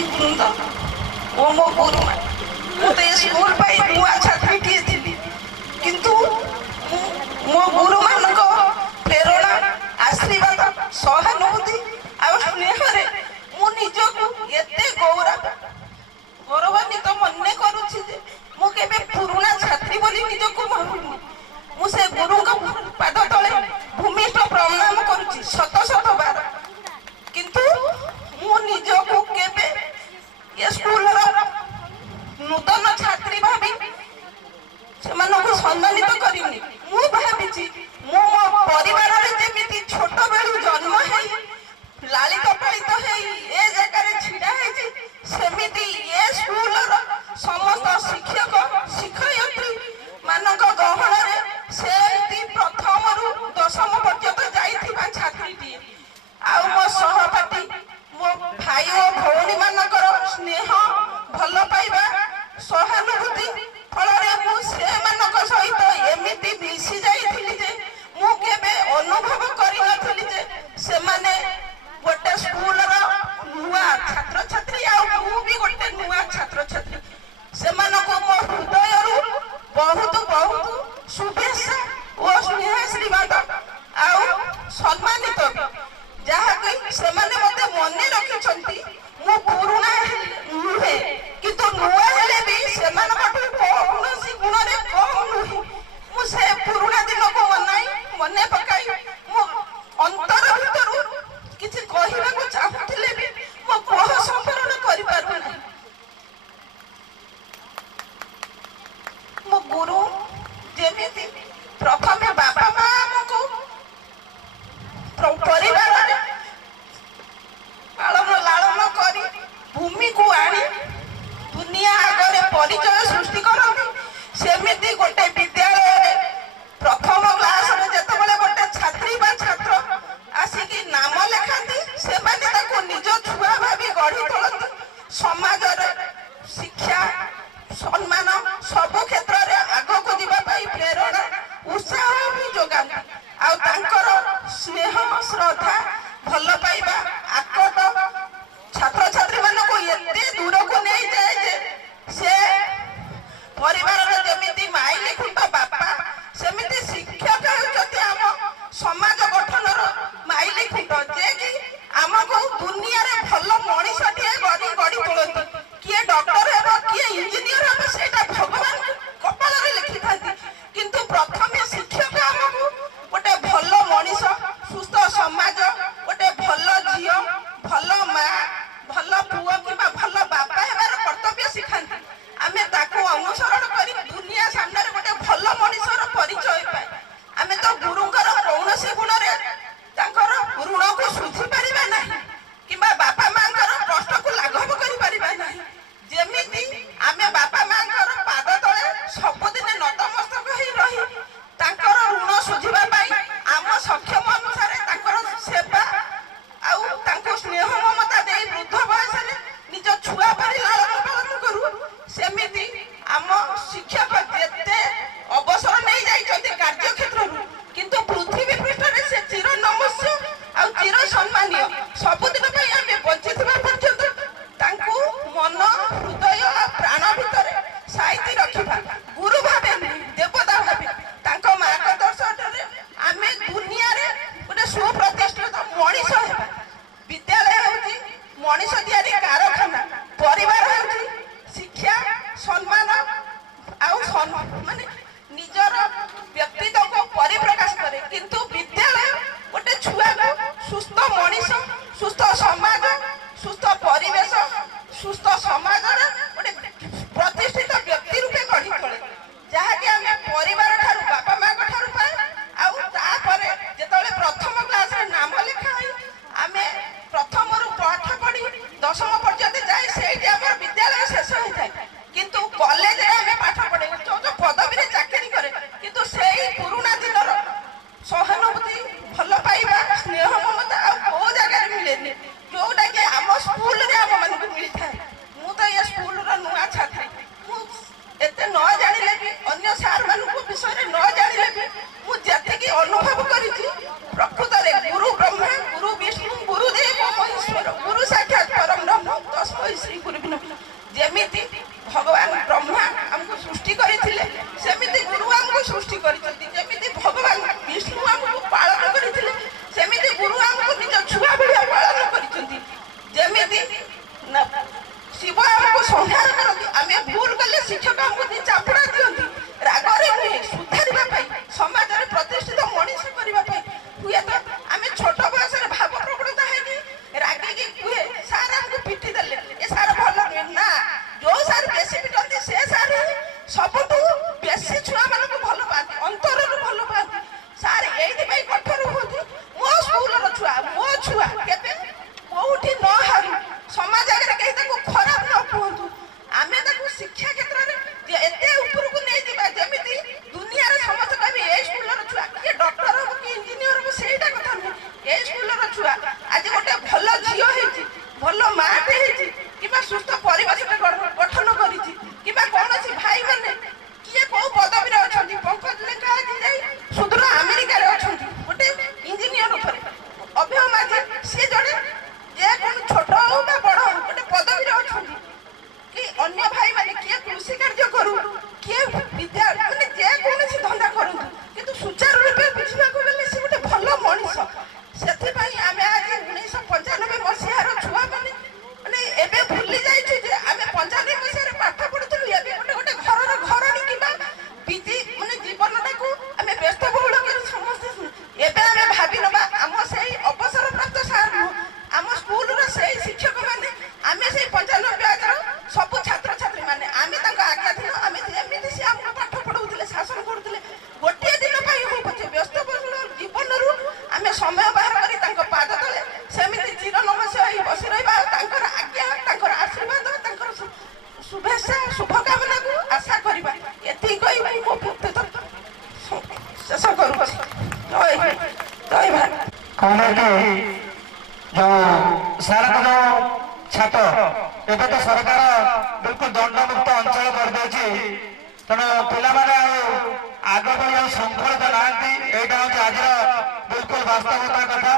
गुरुजी वृंद ओ मो गुरुमा मुझे स्कूल पाई नुआ छात्री थी किंतु मो गुरु मान प्रेरणा आशीर्वाद सहानुभूति आ स्नेह मु निजक एते गौरवान्वित मन करुछि जे मु केबे पुराना छात्री बोली निजक भाबुनी मु से गुरु पाद तले भूमिष्ठ प्रणाम करुछि शत शत बार किंतु मु निजक केबे ये स्कूल नूतन छात्री भाभी से सम्मानित करिनी मु भावी मो परिवार जमी छोट बेलू जन्म है लालित पालित है ए जगह छिड़ा है सेमिति ये स्कूल समस्त शिक्षक शिक्षयित्री मानक गहन से प्रथम रु दशम पर्यंत जाइथिबा छात्रीटी आ मो सहपाठी मो भाई और भौणी मानकर स्नेह भल पाइबा सहानुभूति फल सहित एमती मिसी जाइथिली जे मु केबे अनुभव करि नथिली जे से माने गोटे स्कूल रो नुआ छात्र छात्री आ मु भी गोटे नुआ छात्र छात्री से मानको मो हृदय रु बहुत बहुत शुभेच्छा और स्नेह आशीर्वाद आ सम्मानित जहा कि से माने मते मने रखिछंती मु पुराना नुहे किंतु नुआ हेले भी से मानकटु कौनसी गुण रे कम नुहे मु से पुराना दिन को मने पकाई मो अंतर भीतर किछि कहिबा को चाहथिले भी मो कोह संपरण करि पारु नै मो गुरु जेमिति प्रथमे बाबा मां हमको परिवार रे पालन लालन करी भूमि को आनी दुनिया आगे परिचय सृष्टि करती सेमिति गोटे विद्यालय प्रथम क्लास रे जेतबेले गोटे छात्री बा छात्र आसिकी नाम लेखाती से माने ताको निज छुआ भाबी गढ़ी तोलती समाज रे शिक्षा सम्मान सब क्षेत्र रे आगो को दिबा पाई प्रेरणा उत्साह भी जोगान आ तांकर स्नेह श्रद्धा भल पाइबा आकट छात्र छात्री मान को एते दूर को नहीं जाए जे से ନା ଶିବ ଆମକୁ ସଂହାର କରନ୍ତି। ଆମେ ଭୁଲ କଲେ ଶିକ୍ଷକ ଆମକୁ ଦି ଚାପୁଡ଼ା ଦିଅନ୍ତି। ରାଗରେ ନୁହେଁ, ସୁଧାରିବା ପାଇଁ, ସମାଜରେ ପ୍ରତିଷ୍ଠିତ ମଣିଷ କରିବା ପାଇଁ। ହୁଏତ ଆମେ ଛୋଟ ବୟସରେ ଭାବ ପ୍ରବଣତା ହେଇକି ରାଗିକି କୁହେ ସାର୍ ଆମକୁ ପିଟି ଦେଲେ, ଏ ସାର୍ ଭଲ ନୁହେଁ। ନା, ଯୋଉ ସାର୍ ବେଶୀ ପିଟନ୍ତି ସେ ସାର୍ ସବୁଠୁ ବେଶୀ ଛୁଆମାନଙ୍କୁ ଭଲ ପାଆନ୍ତି, ଅନ୍ତରରୁ ଭଲ ପାଆନ୍ତି। ସାର୍ ଏଇଥିପାଇଁ କଠୋର ହୁଅନ୍ତି, ମୋ ସ୍କୁଲର ଛୁଆ, ମୋ ଛୁଆ କେବେ କୋଉଠି ନ ହାରୁ, ସମାଜ ଆଗରେ କେହି ତାକୁ ଖରାପ ନ କୁହନ୍ତୁ। ଆମେ ତାକୁ ଶିକ୍ଷା କ୍ଷେତ୍ରରେ ଏତେ ଉପରକୁ ନେଇଯିବା ଯେମିତି ଦୁନିଆରେ ସମସ୍ତେ କହିବେ ଏଇ ସ୍କୁଲର ଛୁଆ, କିଏ ଡକ୍ଟର ହବ କି ଇଞ୍ଜିନିୟର ହବ ସେଇଟା କଥା ନୁହେଁ। ଏଇ ସ୍କୁଲର ଛୁଆ ଆଜି ଗୋଟେ ଭଲ ଝିଅ ହେଇଛି, ଭଲ ମାଟେ ହେଇଛି, କିମ୍ବା ସୁସ୍ଥ ପରିବେଶଟେ ଗଠନ କରିଛି, କିମ୍ବା କୌଣସି ଭାଇମାନେ କିଏ କୋଉ ପଦବୀରେ ଅଛନ୍ତି, ପଙ୍କଜ ଲେଙ୍କା ଆଜି ଯାଇ ସୁଦୂର ଆମେରିକାରେ ଅଛନ୍ତି ଗୋଟେ ଇଞ୍ଜିନିୟର ଉପରେ, ଅଭୟ ମାଝୀ ସିଏ ଜଣେ ଯେ କୌଣସି ଛୋଟ ହଉ ବା ବଡ଼ ହଉ ଗୋଟେ ପଦବୀରେ ଅଛନ୍ତି, କି ଅନ୍ୟ ଭାଇମାନେ କିଏ କୃଷି କାର୍ଯ୍ୟ କରୁ, କିଏ ବିଦ୍ୟା ମାନେ ଯେକୌଣସି ଧନ୍ଦା କରନ୍ତୁ, କିନ୍ତୁ ସୁଚାରୁ ରୂପେ ବୁଝିବାକୁ ଗଲେ ସେ ଗୋଟେ ଭଲ ମଣିଷ। ସେଥିପାଇଁ ଆମେ ଆଜି 1995 ମସିହାର ଛୁଆମାନେ ମାନେ ଏବେ ଭୁଲି ଯାଇଛୁ ଯେ ଆମେ 95 ମସିହାରେ ପାଠ ପଢୁଥିଲୁ। ଏବେ ଗୋଟେ ଗୋଟେ ଘରର ଘରଣୀ କିମ୍ବା ବିଜି ମାନେ ଜୀବନଟାକୁ ଆମେ ବ୍ୟସ୍ତବହୁଳ କରି ସମସ୍ତେ ଏବେ ଆମେ ଭାବି ନେବା ଆମ ସେଇ ଅବସରପ୍ରାପ୍ତ ସାର୍ ନୁହଁ, ଆମ ସ୍କୁଲର ସେଇ ଶିକ୍ଷକମାନେ, ଆମେ ସେଇ 95 ବ୍ୟାଚର ସବୁ ଛାତ୍ରଛାତ୍ରୀ ମାନେ ଆମେ ତାଙ୍କ ଆଜ୍ଞାଧୀନ। ଆମେ ଯେମିତି ସେ ଆମକୁ ପାଠ ପଢଉଥିଲେ, ଶାସନ କରୁଥିଲେ, ଗୋଟିଏ ଦିନ ପାଇଁ ହଉ ପଛେ ବ୍ୟସ୍ତବହୁଳ ଜୀବନରୁ ଆମେ ସମୟ ବାହାର କରି ତାଙ୍କ ପାଦ ତଳେ ସେମିତି ଚିର ନମସ୍ୟ ହେଇ ବସି ରହିବା ଆଉ ତାଙ୍କର ଆଜ୍ଞା, ତାଙ୍କର ଆଶୀର୍ବାଦ, ତାଙ୍କର शुभेच्छा शुभकामना को आशा करिबा। एति कहि मो बक्तव्य शेष करूछि। जय जय भारत। कहले कि जो सारा जो छात्र एबे तो सरकार बिल्कुल दंडमुक्त अंचल कर देछि, तेणु पिला माने आग भली श्रृंखलित नांती। एटा हूँ आज बिल्कुल वास्तवता कथा।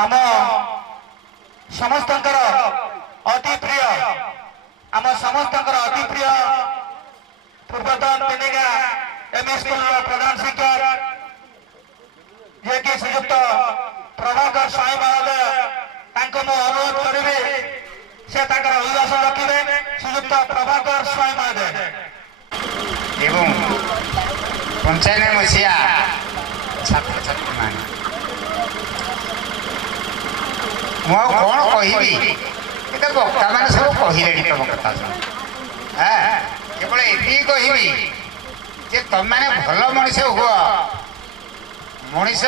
आम समस्त अति प्रिय आम समस्त अति प्रिय पूर्वतन तेनेगा एमई स्कूल प्रधान शिक्षक जे कि श्रीयुक्त प्रभाकर स्वाई महोदय मु अनुरोध करी से अभिभाषण रखिए। श्रीयुक्त प्रभाकर स्वाई महोदय एवं 95 मसीहा छात्र छात्री मान कौन कहबी बक्ता मैंने सब कहले तुम कथा केवल ये कहबी जे तुम मैंने भल मनीष हुआ मनीष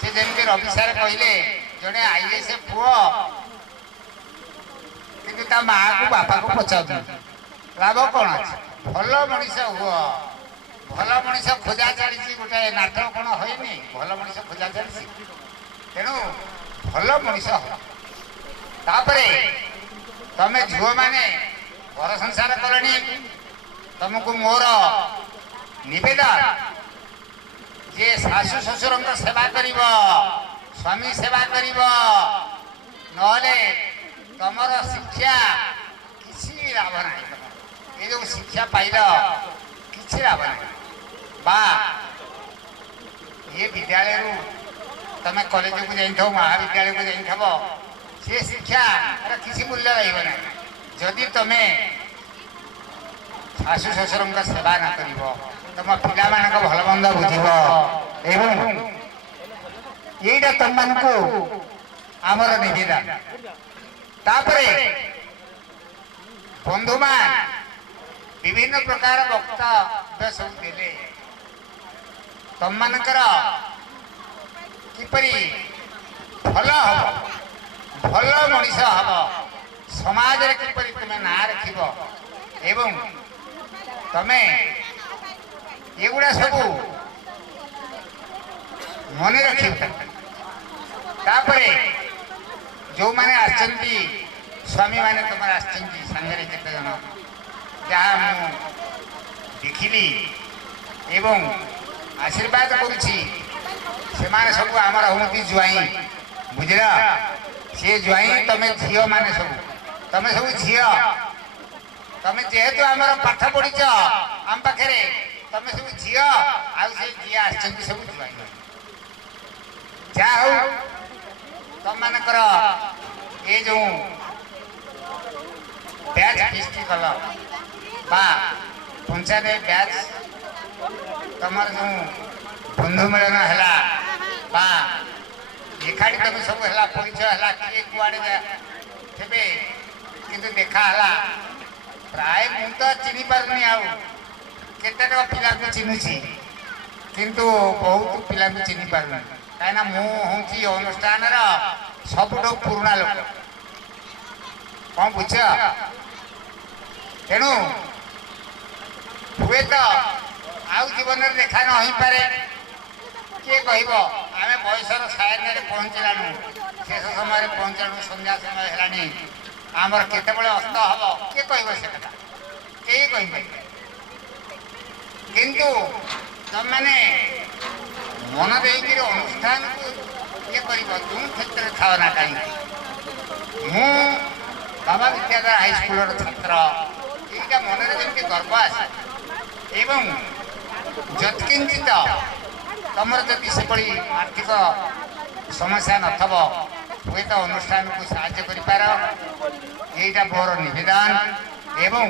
से जमी रवि सार कहले जड़े आईले से पुओ कि माँ को बापा को पचार लाभ कौन अच्छे भल मनीष हुआ भल मनीष खोजा चली गोटे नाटक कौन होनी भल मनीष खोजा चली तेणु भल मनीष तापरे तमें झील मैंने घर संसार कले तुमको मोर निवेदन जे शाशु ससुर सेवा कर स्वामी सेवा कर नमर शिक्षा किसी लाभ ना ये जो शिक्षा पाइल किसी लाभ ना बा ये विद्यालय तुम कॉलेज को जाइथ महाविद्यालय को जाइथब से शिक्षा किसी मूल्य रहा जदि तुम्हें शाशु ससुर सेवा न कर तुम पिला भल मंद बुझब यहीटा तुम मान को आमर निवेदन तापरे बंधु मान विभिन्न प्रकार वक्तव्य सब देले तुम मानकर किपरि भल हम भल मनीष हम समाज रे किपरि तुम ना रखिब एवं तमें एगुड़ा सब मन रख जो मैंने आछंती स्वामी मैंने तुम आछंती संगे केते जन जहाँ मु देखिली एवं आशीर्वाद करुछि से माने सब आमर हूँ जुआई बुझल सी जुआई तुम झील मैंने सब तुम सब झील तुम जेहेतु आमर पाठ पढ़ीच आम पाखे तुम सब झील ସେ ଯିଏ ଆସିଛନ୍ତି ସବୁ ଜୁଆଇ ଯାହା ହଉ ତମମାନଙ୍କର ଏ ଯେଉଁ ବ୍ୟାଚ୍ ଫିଷ୍ଟି କଲ ବା ପଞ୍ଚାୟତ ବ୍ୟାଚ୍ ତମର ଯେଉଁ ବନ୍ଧୁ ମିଳନ ହେଲା ବା ଏକାଠି ତମେ ସବୁ ହେଲା ପରିଚୟ ହେଲା କିଏ କୁଆଡ଼େ ଥିବେ କିନ୍ତୁ ଦେଖା ହେଲା ପ୍ରାୟ ମୁଁ ତ ଚିହ୍ନି ପାରୁନି ଆଉ କେତେକ ପିଲାଙ୍କୁ ଚିହ୍ନୁଛି କିନ୍ତୁ ବହୁତ ପିଲାଙ୍କୁ ଚିହ୍ନି ପାରୁନି କାହିଁକିନା ମୁଁ ହେଉଛି ଅନୁଷ୍ଠାନର ସବୁଠୁ ପୁରୁଣା ଲୋକ କ'ଣ ବୁଝ ତେଣୁ ହୁଏତ ଆଉ ଜୀବନରେ ଦେଖା ନ ହେଇପାରେ କିଏ କହିବ ଆମେ ବୟସର ସାୟନରେ ପହଞ୍ଚିଲାଣୁ ଶେଷ ସମୟରେ ପହଞ୍ଚିଲାଣୁ ସନ୍ଧ୍ୟା ସମୟ ହେଲାଣି ଆମର କେତେବେଳେ ଅସ୍ତ ହବ କିଏ କହିବ ସେ କଥା କେହି କହିପାରିବେ କିନ୍ତୁ ତମେମାନେ ମନ ଦେଇକିରି ଅନୁଷ୍ଠାନକୁ ଇଏ କରିବ ଯେଉଁ କ୍ଷେତ୍ରରେ ଥାଅ ନା କାହିଁକି ମୁଁ ବାବା ବିଦ୍ୟାଧର ହାଇସ୍କୁଲର ଛାତ୍ର ଏଇଟା ମନରେ ଯେମିତି ଗର୍ବ ଆସେ ଏବଂ ଯତ୍କିଞ୍ଚିତ ତମର ଯଦି ସେଭଳି ଆର୍ଥିକ ସମସ୍ୟା ନଥିବ ହୁଏତ ଅନୁଷ୍ଠାନକୁ ସାହାଯ୍ୟ କରିପାର ଏଇଟା ମୋର ନିବେଦନ ଏବଂ